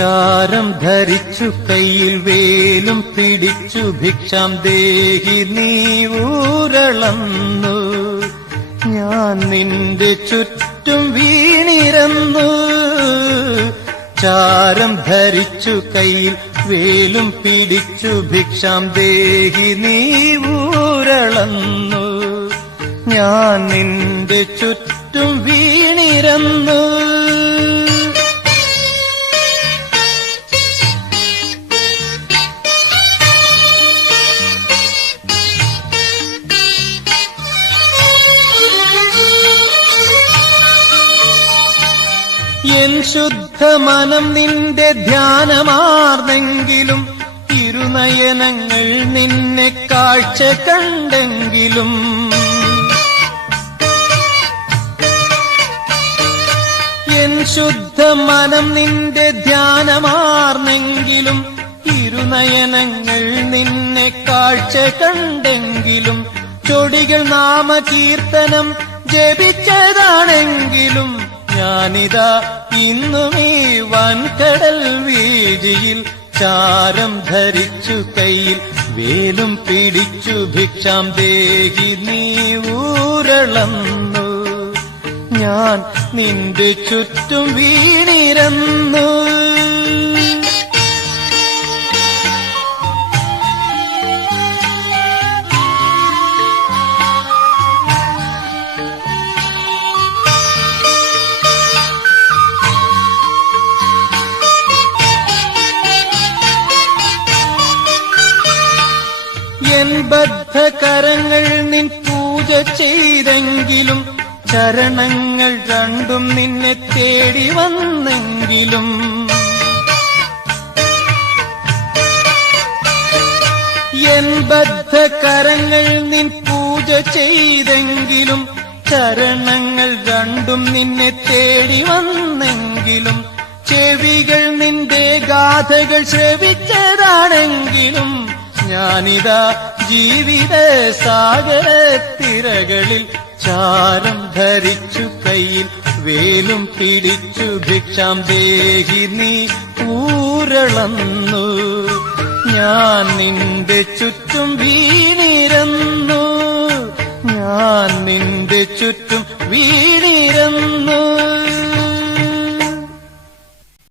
ചാരം ധരിച്ചു കയ്യിൽ വേലും പിടിച്ചു ഭിക്ഷാം ദേഹി നീ ഊരളന്നു. ഞാൻ നിന്റെ ചുറ്റും വീണിരന്നു. ചാരം ധരിച്ചു കയ്യിൽ വേലും പിടിച്ചു ഭിക്ഷാം ദേഹി നീ ഊരളന്നു. ഞാൻ നിന്റെ ചുറ്റും വീണിരന്നു. എൻ ശുദ്ധ മനം നിന്റെ ധ്യാനമാർന്നെങ്കിലും ഇരുനയനങ്ങൾ നിന്നെ കാഴ്ച കണ്ടെങ്കിലും എൻ ശുദ്ധ മനം നിന്റെ ധ്യാനമാർന്നെങ്കിലും ഇരുനയനങ്ങൾ നിന്നെ കാഴ്ച കണ്ടെങ്കിലും ചൊടികൾ നാമകീർത്തനം ജപിച്ചതാണെങ്കിലും ഞാനിതാ ഇന്നും ഈ വൻകടൽ വീതിയിൽ ചാരം ധരിച്ചു കയ്യിൽ വേലും പിടിച്ചു ഭിക്ഷാം ദേഹി നീ ഊരളന്നു. ഞാൻ നിന്റെ ചുറ്റും വീണിരന്നു. എൻ ബദ്ധകരങ്ങൾ നിൻ പൂജ ചെയ്തെങ്കിലും ചരണങ്ങൾ രണ്ടും നിന്നെ തേടി വന്നെങ്കിലും എൻ ബദ്ധകരങ്ങൾ നിൻ പൂജ ചെയ്തെങ്കിലും ചരണങ്ങൾ രണ്ടും നിന്നെ തേടി വന്നെങ്കിലും ചെവികൾ നിന്റെ ഗാഥകൾ ശ്രവിച്ചതാണെങ്കിലും ഞാനിതാ ജീവിത സാഗരത്തിരകളിൽ ചാരം ധരിച്ചു കയ്യിൽ വേലും പിടിച്ചു ഭിക്ഷാം ദേഹി നീ ഊരളന്നു. ഞാൻ നിന്റെ ചുറ്റും വീണിരന്നു. ഞാൻ നിന്റെ ചുറ്റും വീണിരന്നു.